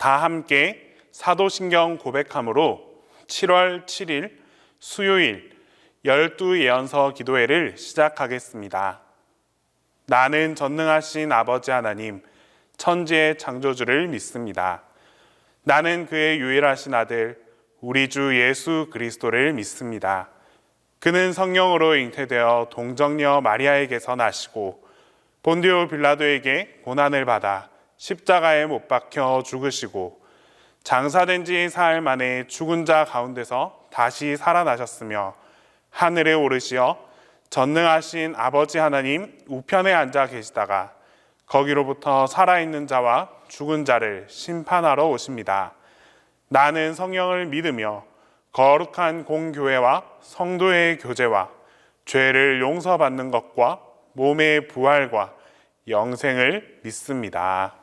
다 함께 사도신경 고백함으로 7월 7일 수요일 12예언서 기도회를 시작하겠습니다. 나는 전능하신 아버지 하나님, 천지의 창조주를 믿습니다. 나는 그의 유일하신 아들, 우리 주 예수 그리스도를 믿습니다. 그는 성령으로 잉태되어 동정녀 마리아에게서 나시고 본디오 빌라도에게 고난을 받아 십자가에 못 박혀 죽으시고 장사된 지 사흘 만에 죽은 자 가운데서 다시 살아나셨으며 하늘에 오르시어 전능하신 아버지 하나님 우편에 앉아 계시다가 거기로부터 살아있는 자와 죽은 자를 심판하러 오십니다. 나는 성령을 믿으며 거룩한 공교회와 성도의 교제와 죄를 용서받는 것과 몸의 부활과 영생을 믿습니다.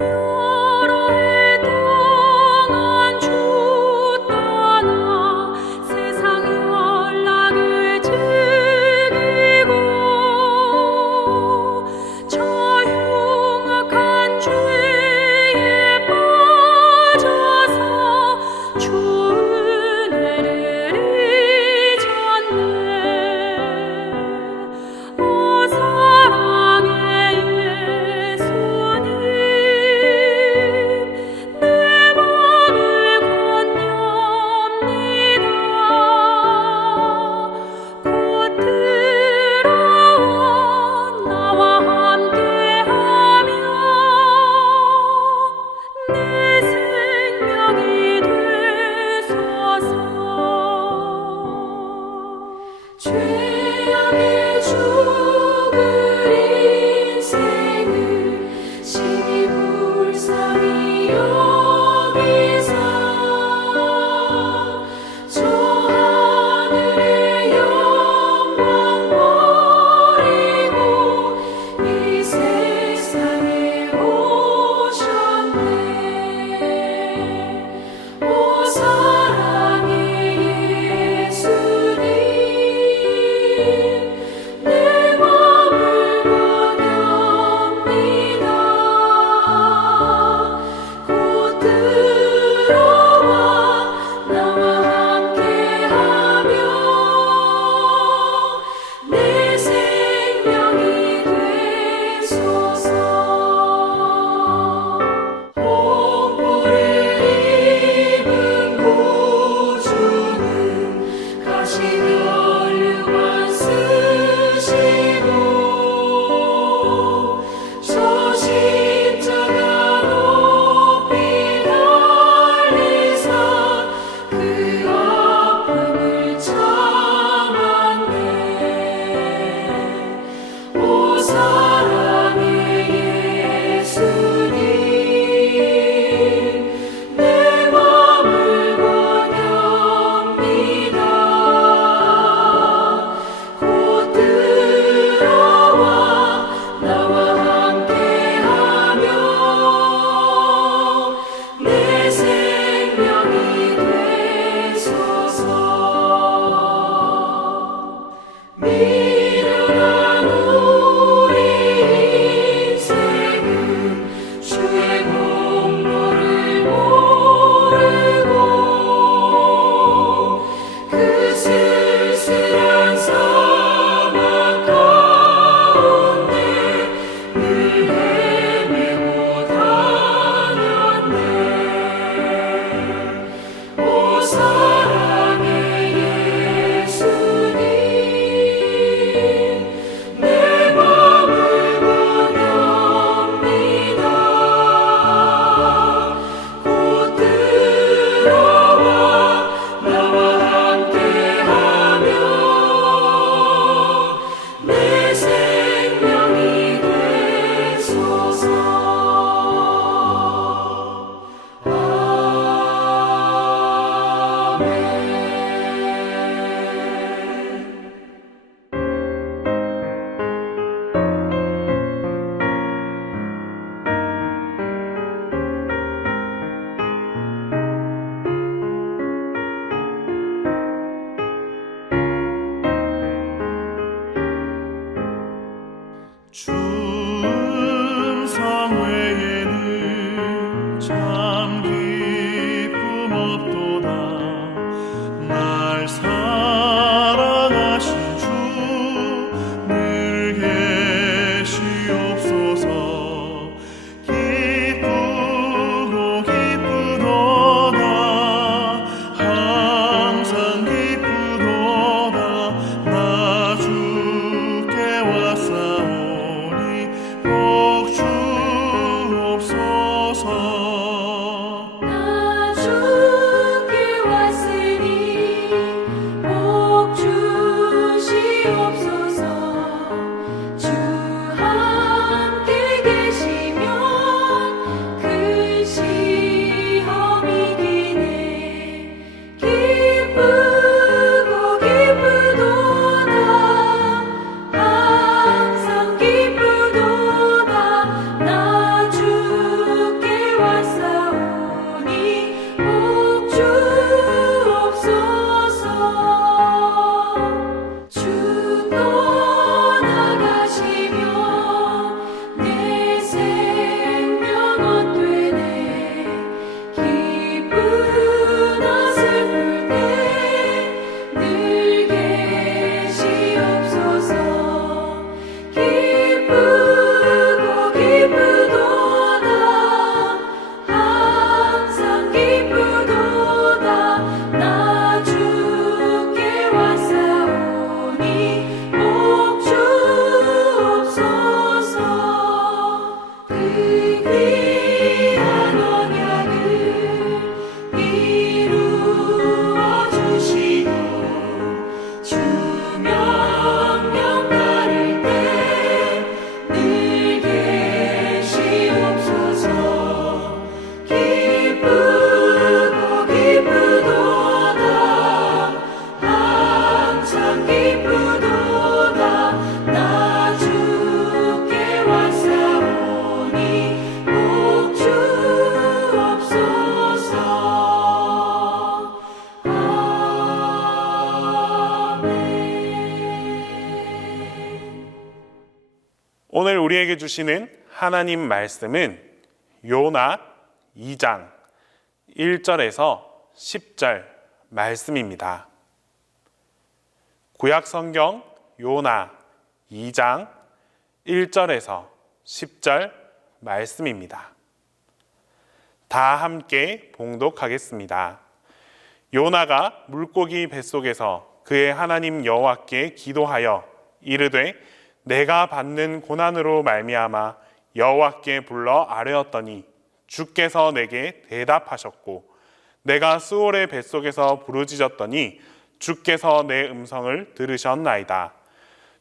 여러 해도 우리에게 주시는 하나님 말씀은 요나 2장 1절에서 10절 말씀입니다. 구약성경 요나 2장 1절에서 10절 말씀입니다. 다 함께 봉독하겠습니다. 요나가 물고기 뱃속에서 그의 하나님 여호와께 기도하여 이르되 내가 받는 고난으로 말미암아 여호와께 불러 아뢰었더니 주께서 내게 대답하셨고 내가 스올의 뱃속에서 부르짖었더니 주께서 내 음성을 들으셨나이다.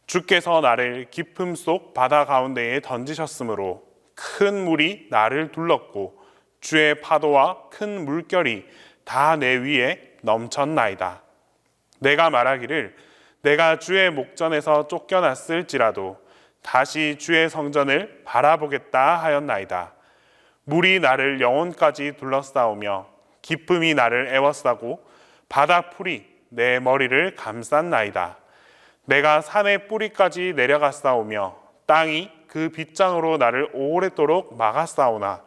주께서 나를 깊음 속 바다 가운데에 던지셨으므로 큰 물이 나를 둘렀고 주의 파도와 큰 물결이 다 내 위에 넘쳤나이다. 내가 말하기를 내가 주의 목전에서 쫓겨났을지라도 다시 주의 성전을 바라보겠다 하였나이다. 물이 나를 영혼까지 둘러싸우며 기쁨이 나를 애워싸고 바다 풀이 내 머리를 감쌌나이다. 내가 산의 뿌리까지 내려갔사오며 땅이 그 빗장으로 나를 오랫도록 막았사오나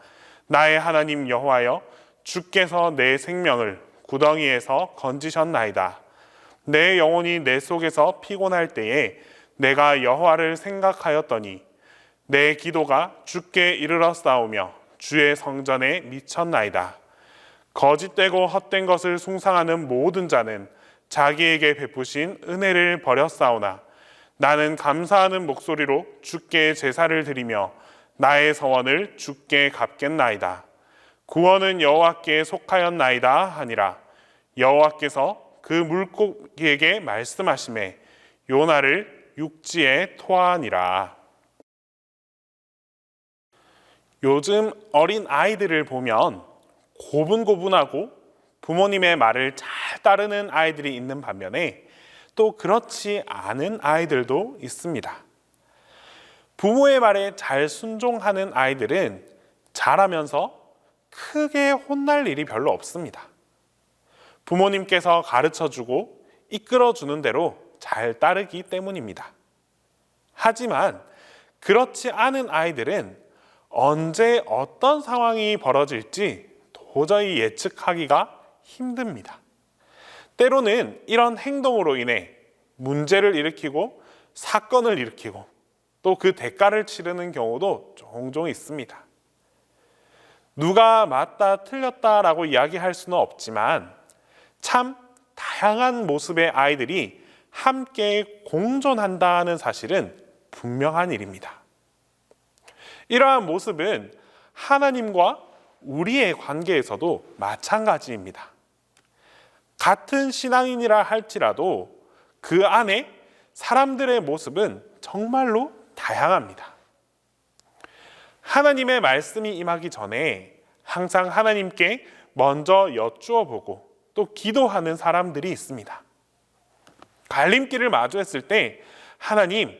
나의 하나님 여호와여 주께서 내 생명을 구덩이에서 건지셨나이다. 내 영혼이 내 속에서 피곤할 때에 내가 여호와를 생각하였더니 내 기도가 주께 이르렀사오며 주의 성전에 미쳤나이다. 거짓되고 헛된 것을 숭상하는 모든 자는 자기에게 베푸신 은혜를 버렸사오나 나는 감사하는 목소리로 주께 제사를 드리며 나의 서원을 주께 갚겠나이다. 구원은 여호와께 속하였나이다 하니라. 여호와께서 그 물고기에게 말씀하시매 요나를 육지에 토하니라. 요즘 어린 아이들을 보면 고분고분하고 부모님의 말을 잘 따르는 아이들이 있는 반면에 또 그렇지 않은 아이들도 있습니다. 부모의 말에 잘 순종하는 아이들은 자라면서 크게 혼날 일이 별로 없습니다. 부모님께서 가르쳐주고 이끌어주는 대로 잘 따르기 때문입니다. 하지만 그렇지 않은 아이들은 언제 어떤 상황이 벌어질지 도저히 예측하기가 힘듭니다. 때로는 이런 행동으로 인해 문제를 일으키고 사건을 일으키고 또 그 대가를 치르는 경우도 종종 있습니다. 누가 맞다 틀렸다라고 이야기할 수는 없지만 참 다양한 모습의 아이들이 함께 공존한다는 사실은 분명한 일입니다. 이러한 모습은 하나님과 우리의 관계에서도 마찬가지입니다. 같은 신앙인이라 할지라도 그 안에 사람들의 모습은 정말로 다양합니다. 하나님의 말씀이 임하기 전에 항상 하나님께 먼저 여쭈어 보고 또 기도하는 사람들이 있습니다. 갈림길을 마주했을 때 하나님,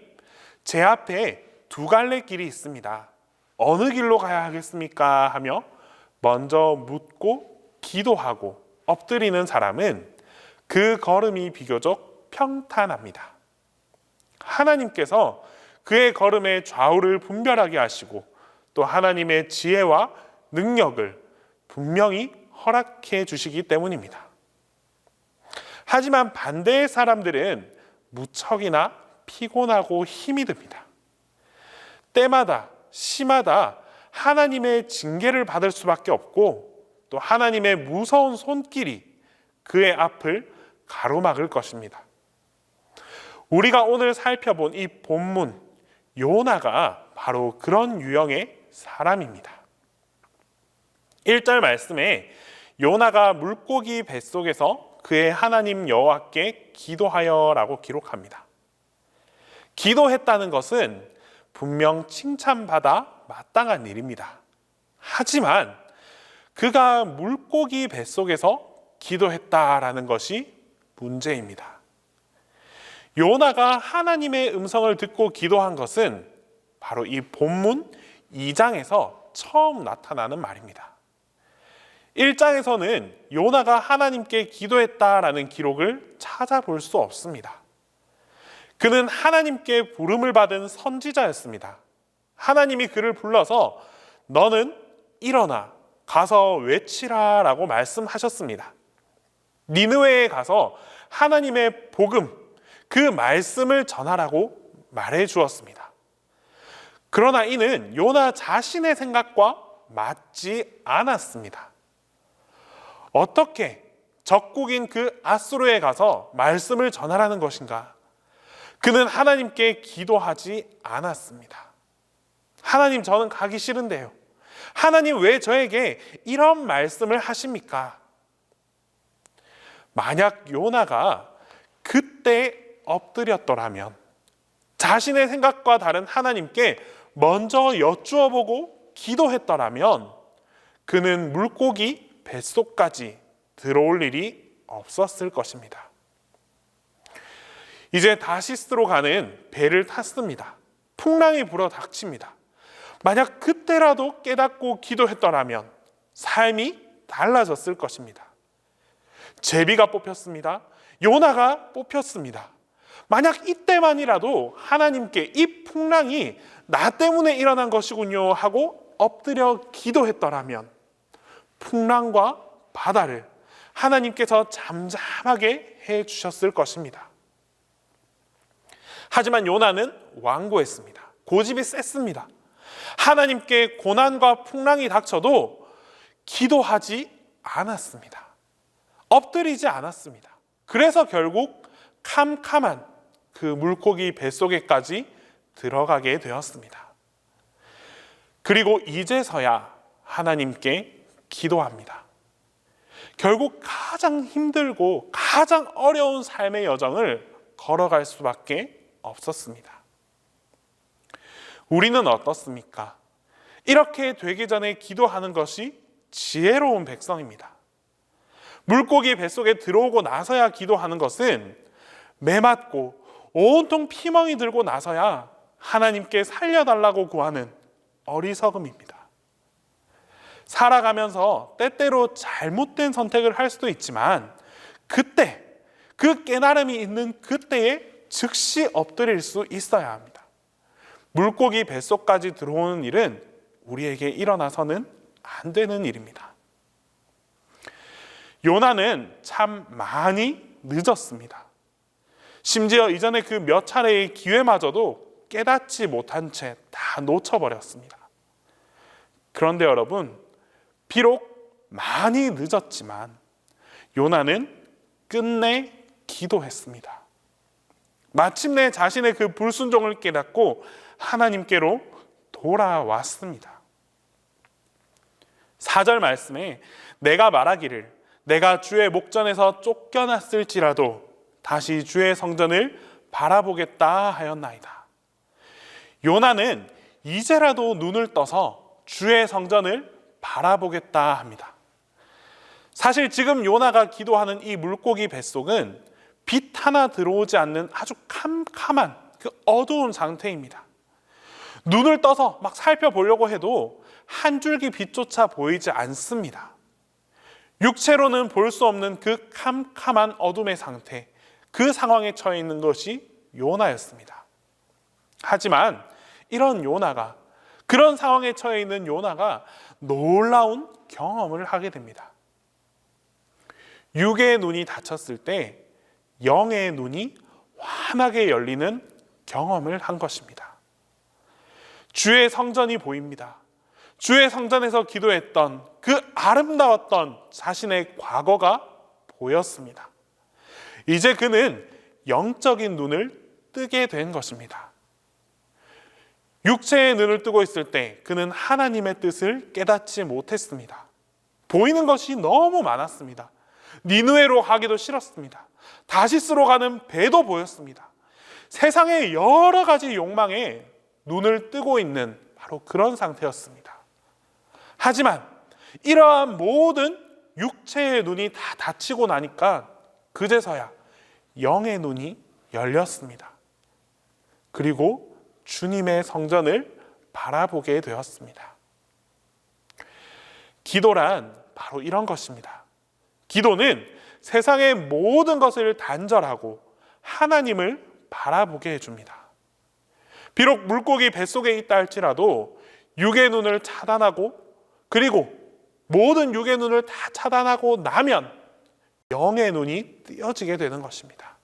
제 앞에 두 갈래 길이 있습니다. 어느 길로 가야 하겠습니까? 하며 먼저 묻고 기도하고 엎드리는 사람은 그 걸음이 비교적 평탄합니다. 하나님께서 그의 걸음의 좌우를 분별하게 하시고 또 하나님의 지혜와 능력을 분명히 허락해 주시기 때문입니다. 하지만 반대의 사람들은 무척이나 피곤하고 힘이 듭니다. 때마다 시마다 하나님의 징계를 받을 수밖에 없고 또 하나님의 무서운 손길이 그의 앞을 가로막을 것입니다. 우리가 오늘 살펴본 이 본문 요나가 바로 그런 유형의 사람입니다. 1절 말씀에 요나가 물고기 뱃속에서 그의 하나님 여호와께 기도하여라고 기록합니다. 기도했다는 것은 분명 칭찬받아 마땅한 일입니다. 하지만 그가 물고기 뱃속에서 기도했다라는 것이 문제입니다. 요나가 하나님의 음성을 듣고 기도한 것은 바로 이 본문 2장에서 처음 나타나는 말입니다. 1장에서는 요나가 하나님께 기도했다라는 기록을 찾아볼 수 없습니다. 그는 하나님께 부름을 받은 선지자였습니다. 하나님이 그를 불러서 너는 일어나 가서 외치라 라고 말씀하셨습니다. 니느웨에 가서 하나님의 복음, 그 말씀을 전하라고 말해 주었습니다. 그러나 이는 요나 자신의 생각과 맞지 않았습니다. 어떻게 적국인 그 앗수르에 가서 말씀을 전하라는 것인가? 그는 하나님께 기도하지 않았습니다. 하나님, 저는 가기 싫은데요. 하나님, 왜 저에게 이런 말씀을 하십니까? 만약 요나가 그때 엎드렸더라면, 자신의 생각과 다른 하나님께 먼저 여쭈어보고 기도했더라면 그는 물고기 뱃속까지 들어올 일이 없었을 것입니다. 이제 다시스로 가는 배를 탔습니다. 풍랑이 불어 닥칩니다. 만약 그때라도 깨닫고 기도했더라면 삶이 달라졌을 것입니다. 제비가 뽑혔습니다. 요나가 뽑혔습니다. 만약 이때만이라도 하나님께 이 풍랑이 나 때문에 일어난 것이군요 하고 엎드려 기도했더라면 풍랑과 바다를 하나님께서 잠잠하게 해주셨을 것입니다. 하지만 요나는 완고했습니다. 고집이 셌습니다. 하나님께 고난과 풍랑이 닥쳐도 기도하지 않았습니다. 엎드리지 않았습니다. 그래서 결국 캄캄한 그 물고기 뱃속에까지 들어가게 되었습니다. 그리고 이제서야 하나님께 기도합니다. 결국 가장 힘들고 가장 어려운 삶의 여정을 걸어갈 수밖에 없었습니다. 우리는 어떻습니까? 이렇게 되기 전에 기도하는 것이 지혜로운 백성입니다. 물고기 뱃속에 들어오고 나서야 기도하는 것은 매맞고 온통 피멍이 들고 나서야 하나님께 살려달라고 구하는 어리석음입니다. 살아가면서 때때로 잘못된 선택을 할 수도 있지만 그때, 그 깨달음이 있는 그때에 즉시 엎드릴 수 있어야 합니다. 물고기 뱃속까지 들어오는 일은 우리에게 일어나서는 안 되는 일입니다. 요나는 참 많이 늦었습니다. 심지어 이전에 그 몇 차례의 기회마저도 깨닫지 못한 채 다 놓쳐버렸습니다. 그런데 여러분, 비록 많이 늦었지만 요나는 끝내 기도했습니다. 마침내 자신의 그 불순종을 깨닫고 하나님께로 돌아왔습니다. 4절 말씀에 내가 말하기를 내가 주의 목전에서 쫓겨났을지라도 다시 주의 성전을 바라보겠다 하였나이다. 요나는 이제라도 눈을 떠서 주의 성전을 바라보겠다 합니다. 사실 지금 요나가 기도하는 이 물고기 뱃속은 빛 하나 들어오지 않는 아주 캄캄한 그 어두운 상태입니다. 눈을 떠서 막 살펴보려고 해도 한 줄기 빛조차 보이지 않습니다. 육체로는 볼 수 없는 그 캄캄한 어둠의 상태, 그 상황에 처해 있는 것이 요나였습니다. 하지만 이런 요나가, 그런 상황에 처해 있는 요나가 놀라운 경험을 하게 됩니다. 육의 눈이 닫혔을 때 영의 눈이 환하게 열리는 경험을 한 것입니다. 주의 성전이 보입니다. 주의 성전에서 기도했던 그 아름다웠던 자신의 과거가 보였습니다. 이제 그는 영적인 눈을 뜨게 된 것입니다. 육체의 눈을 뜨고 있을 때 그는 하나님의 뜻을 깨닫지 못했습니다. 보이는 것이 너무 많았습니다. 니느웨로 가기도 싫었습니다. 다시스로 가는 배도 보였습니다. 세상의 여러 가지 욕망에 눈을 뜨고 있는 바로 그런 상태였습니다. 하지만 이러한 모든 육체의 눈이 다 닫히고 나니까 그제서야 영의 눈이 열렸습니다. 그리고 주님의 성전을 바라보게 되었습니다. 기도란 바로 이런 것입니다. 기도는 세상의 모든 것을 단절하고 하나님을 바라보게 해줍니다. 비록 물고기 뱃속에 있다 할지라도 육의 눈을 차단하고, 그리고 모든 육의 눈을 다 차단하고 나면 영의 눈이 뜨여지게 되는 것입니다.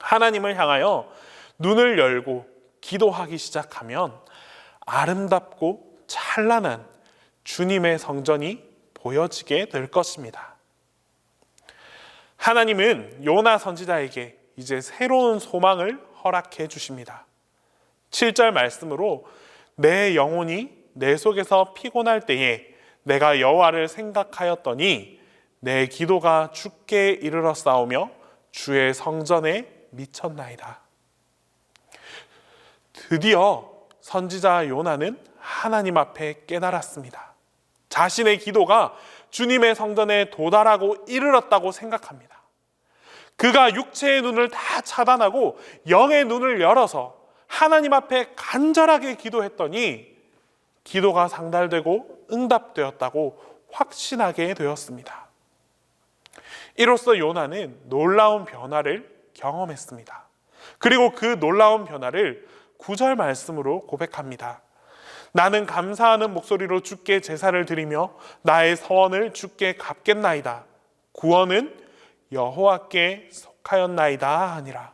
하나님을 향하여 눈을 열고 기도하기 시작하면 아름답고 찬란한 주님의 성전이 보여지게 될 것입니다. 하나님은 요나 선지자에게 이제 새로운 소망을 허락해 주십니다. 7절 말씀으로 내 영혼이 내 속에서 피곤할 때에 내가 여호와를 생각하였더니 내 기도가 주께 이르렀사오며 주의 성전에 미쳤나이다. 드디어 선지자 요나는 하나님 앞에 깨달았습니다. 자신의 기도가 주님의 성전에 도달하고 이르렀다고 생각합니다. 그가 육체의 눈을 다 차단하고 영의 눈을 열어서 하나님 앞에 간절하게 기도했더니 기도가 상달되고 응답되었다고 확신하게 되었습니다. 이로써 요나는 놀라운 변화를 경험했습니다. 그리고 그 놀라운 변화를 9절 말씀으로 고백합니다. 나는 감사하는 목소리로 주께 제사를 드리며 나의 서원을 주께 갚겠나이다. 구원은 여호와께 속하였나이다 하니라.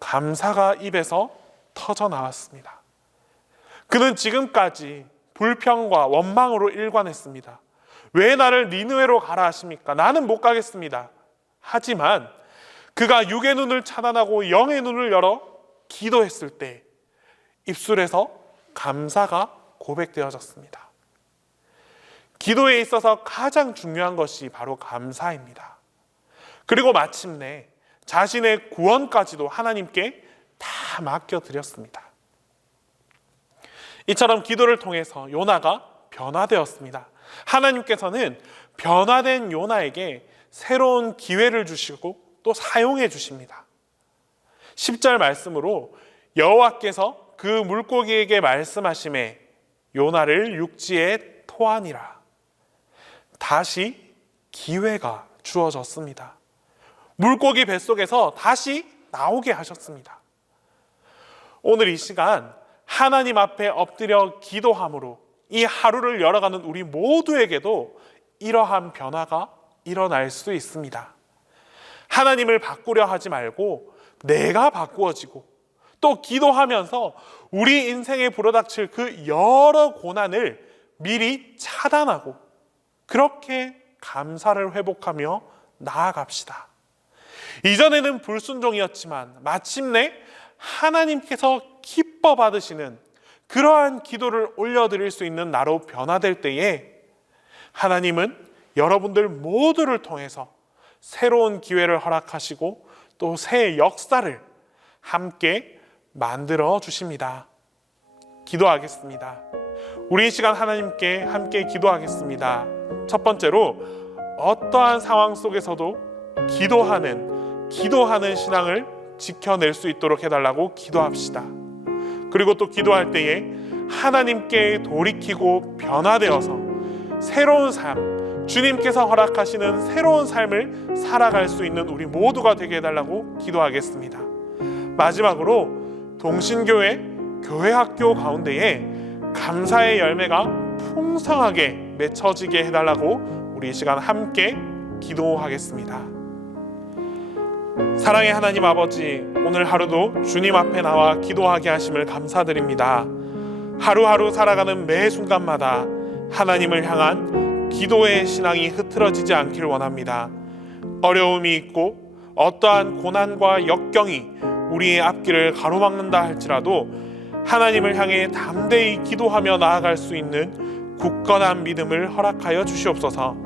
감사가 입에서 터져 나왔습니다. 그는 지금까지 불평과 원망으로 일관했습니다. 왜 나를 니느웨로 가라 하십니까? 나는 못 가겠습니다. 하지만 그가 육의 눈을 차단하고 영의 눈을 열어 기도했을 때 입술에서 감사가 고백되어졌습니다. 기도에 있어서 가장 중요한 것이 바로 감사입니다. 그리고 마침내 자신의 구원까지도 하나님께 다 맡겨드렸습니다. 이처럼 기도를 통해서 요나가 변화되었습니다. 하나님께서는 변화된 요나에게 새로운 기회를 주시고 또 사용해 주십니다. 10절 말씀으로 여호와께서 그 물고기에게 말씀하시매 요나를 육지에 토하니라. 다시 기회가 주어졌습니다. 물고기 뱃속에서 다시 나오게 하셨습니다. 오늘 이 시간 하나님 앞에 엎드려 기도함으로 이 하루를 열어가는 우리 모두에게도 이러한 변화가 일어날 수 있습니다. 하나님을 바꾸려 하지 말고 내가 바꾸어지고 또 기도하면서 우리 인생에 불어닥칠 그 여러 고난을 미리 차단하고 그렇게 감사를 회복하며 나아갑시다. 이전에는 불순종이었지만 마침내 하나님께서 기뻐 받으시는 그러한 기도를 올려드릴 수 있는 나로 변화될 때에 하나님은 여러분들 모두를 통해서 새로운 기회를 허락하시고 또 새 역사를 함께 만들어 주십니다. 기도하겠습니다. 우리 이 시간 하나님께 함께 기도하겠습니다. 첫 번째로 어떠한 상황 속에서도 기도하는 신앙을 지켜낼 수 있도록 해달라고 기도합시다. 그리고 또 기도할 때에 하나님께 돌이키고 변화되어서 새로운 삶, 주님께서 허락하시는 새로운 삶을 살아갈 수 있는 우리 모두가 되게 해달라고 기도하겠습니다. 마지막으로 동신교회 교회학교 가운데에 감사의 열매가 풍성하게 맺혀지게 해달라고 우리 이 시간 함께 기도하겠습니다. 사랑의 하나님 아버지, 오늘 하루도 주님 앞에 나와 기도하게 하심을 감사드립니다. 하루하루 살아가는 매 순간마다 하나님을 향한 기도의 신앙이 흐트러지지 않길 원합니다. 어려움이 있고 어떠한 고난과 역경이 우리의 앞길을 가로막는다 할지라도 하나님을 향해 담대히 기도하며 나아갈 수 있는 굳건한 믿음을 허락하여 주시옵소서.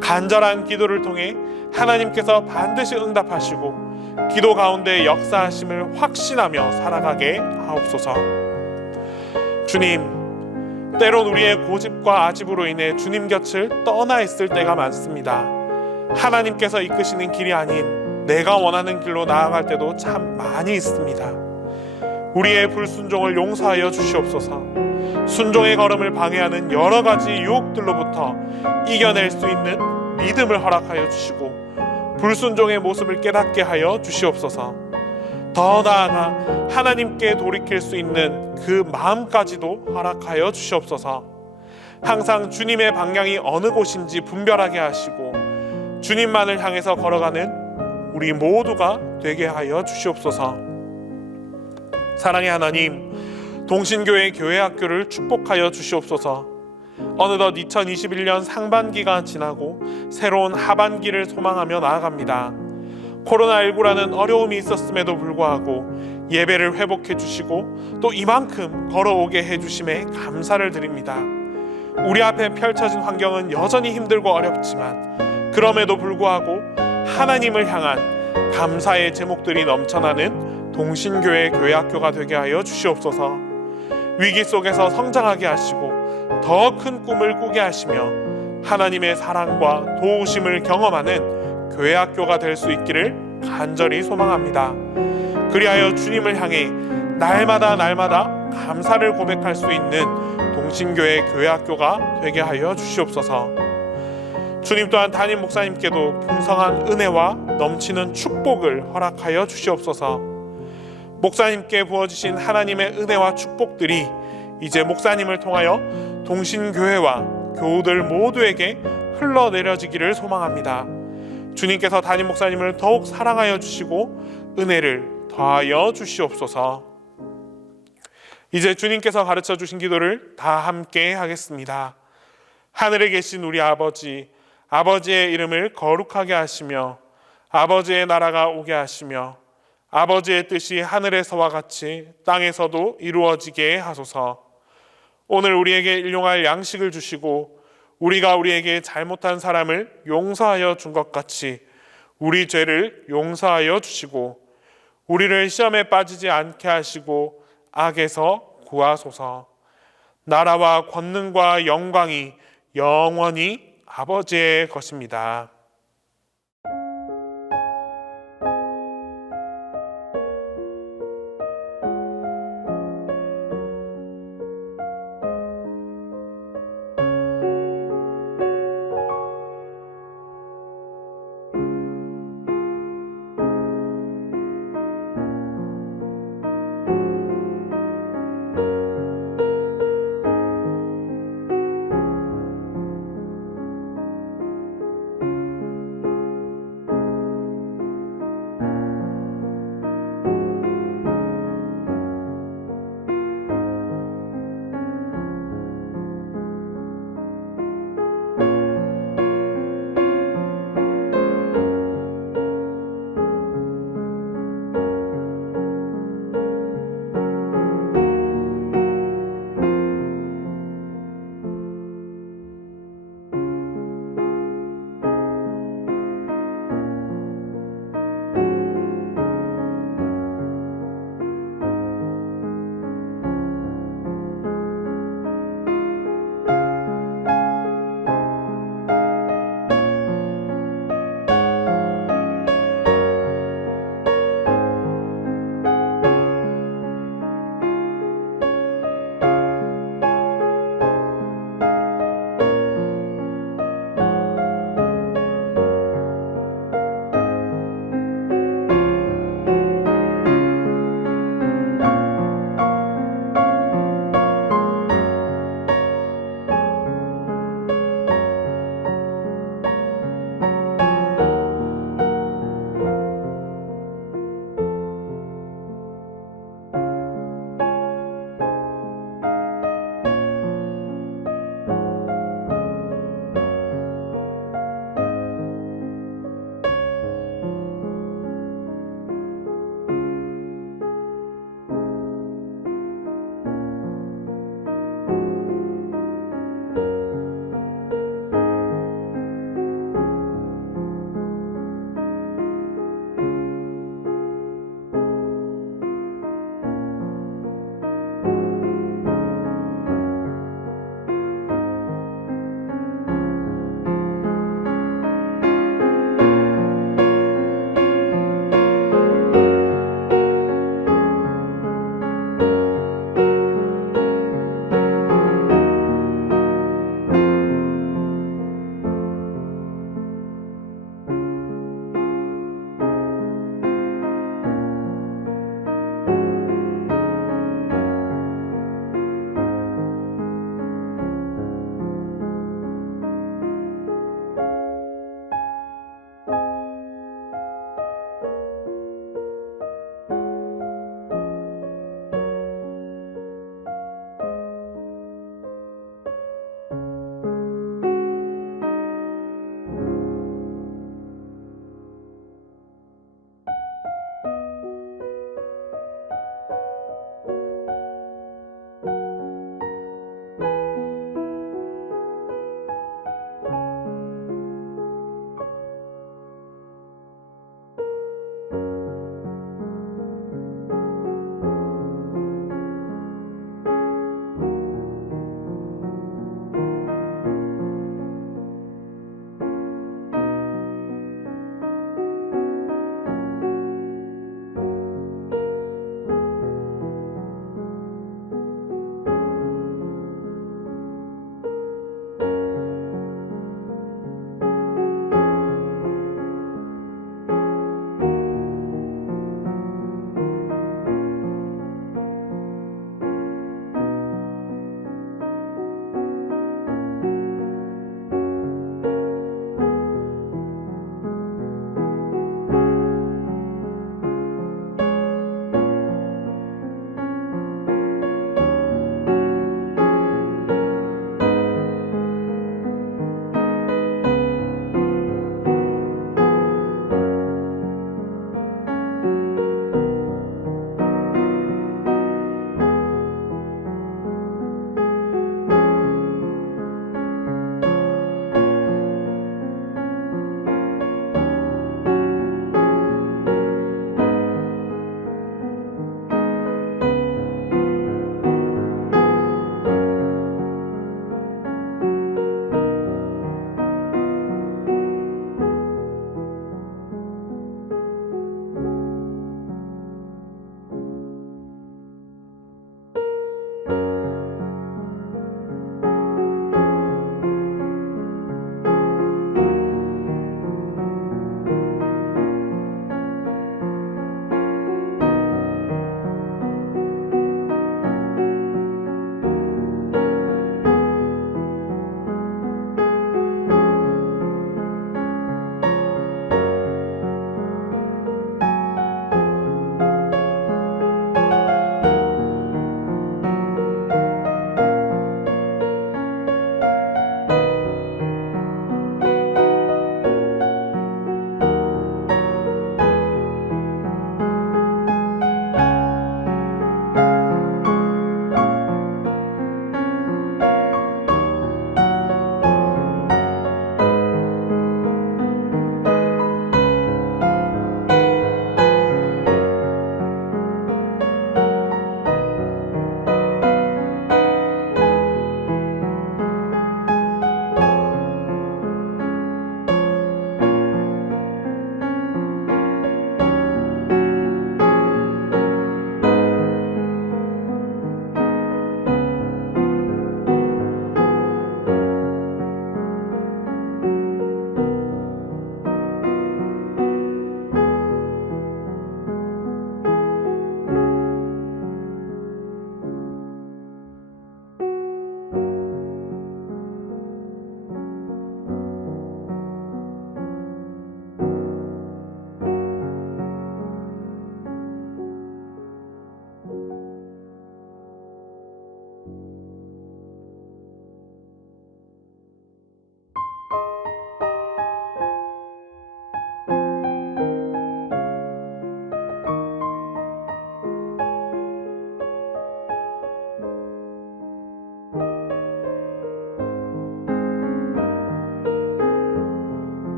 간절한 기도를 통해 하나님께서 반드시 응답하시고 기도 가운데 역사하심을 확신하며 살아가게 하옵소서. 주님, 때론 우리의 고집과 아집으로 인해 주님 곁을 떠나 있을 때가 많습니다. 하나님께서 이끄시는 길이 아닌 내가 원하는 길로 나아갈 때도 참 많이 있습니다. 우리의 불순종을 용서하여 주시옵소서. 순종의 걸음을 방해하는 여러 가지 유혹들로부터 이겨낼 수 있는 믿음을 허락하여 주시고 불순종의 모습을 깨닫게 하여 주시옵소서. 더 나아가 하나님께 돌이킬 수 있는 그 마음까지도 허락하여 주시옵소서. 항상 주님의 방향이 어느 곳인지 분별하게 하시고 주님만을 향해서 걸어가는 우리 모두가 되게 하여 주시옵소서. 사랑의 하나님, 동신교회 교회학교를 축복하여 주시옵소서. 어느덧 2021년 상반기가 지나고 새로운 하반기를 소망하며 나아갑니다. 코로나19라는 어려움이 있었음에도 불구하고 예배를 회복해 주시고 또 이만큼 걸어오게 해주심에 감사를 드립니다. 우리 앞에 펼쳐진 환경은 여전히 힘들고 어렵지만 그럼에도 불구하고 하나님을 향한 감사의 제목들이 넘쳐나는 동신교회 교회학교가 되게 하여 주시옵소서. 위기 속에서 성장하게 하시고 더 큰 꿈을 꾸게 하시며 하나님의 사랑과 도우심을 경험하는 교회학교가 될 수 있기를 간절히 소망합니다. 그리하여 주님을 향해 날마다 감사를 고백할 수 있는 동신교회 교회학교가 되게 하여 주시옵소서. 주님 또한 담임 목사님께도 풍성한 은혜와 넘치는 축복을 허락하여 주시옵소서. 목사님께 부어주신 하나님의 은혜와 축복들이 이제 목사님을 통하여 동신교회와 교우들 모두에게 흘러내려지기를 소망합니다. 주님께서 담임 목사님을 더욱 사랑하여 주시고 은혜를 더하여 주시옵소서. 이제 주님께서 가르쳐 주신 기도를 다 함께 하겠습니다. 하늘에 계신 우리 아버지, 아버지의 이름을 거룩하게 하시며 아버지의 나라가 오게 하시며 아버지의 뜻이 하늘에서와 같이 땅에서도 이루어지게 하소서. 오늘 우리에게 일용할 양식을 주시고 우리가 우리에게 잘못한 사람을 용서하여 준 것 같이 우리 죄를 용서하여 주시고 우리를 시험에 빠지지 않게 하시고 악에서 구하소서. 나라와 권능과 영광이 영원히 아버지의 것입니다.